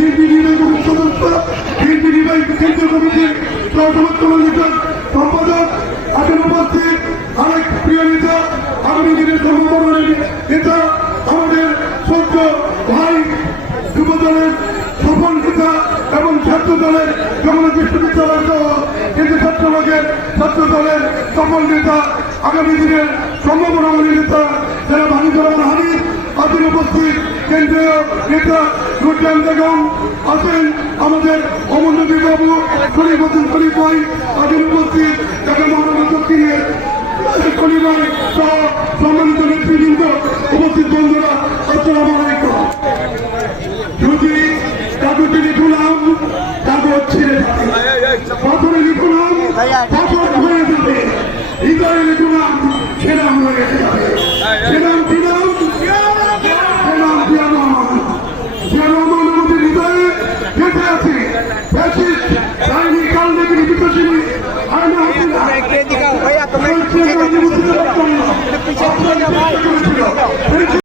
BNP নির্বাহী কমিটির সদস্য, বিএনপি নির্বাহী কেন্দ্রীয় কমিটির সম্পাদক, আছেন উপস্থিত আরেক প্রিয় নেতা, আগামী দিনের সর্বমন্ডলের নেতা, আমাদের সদ্য ভাই যুব দলের সফল নেতা এবং ছাত্র দলের জগন্নাথ বিশ্ববিদ্যালয় সহ কিন্তু ছাত্রলীগের ছাত্র দলের সফল নেতা, আগামী দিনের সম্ভাবনামূলক নেতা যারা ভানিজুর রহমান হানিফ আছেন উপস্থিত, কেন্দ্রীয় নেতা নুরজান বেগম আছেন, আমাদের অমরনবী বাবু শরীফ হোসেন শরীফ ভাই আছেন উপস্থিত, ঢাকা মহানগর দক্ষিণের কলিবাই সহ সম্মানিত নেতৃবৃন্দ উপস্থিত, বন্ধুরা আসসালামু আলাইকুম। যদি কাগজে লিখলাম কাগজ ছিঁড়ে যাবে, পাথরে লিখলাম পাথর হয়ে যাবে, হৃদয়ে লিখলাম সেরাম হয়ে যাবে। সেরাম দিলাম সেরাম জিয়া রহমান, জিয়া রহমান আমাদের হৃদয়ে গেঁথে আছে। ফ্যাসিস্ট বাহিনী কাল থেকে বিকশিনী আয়না হাসিনা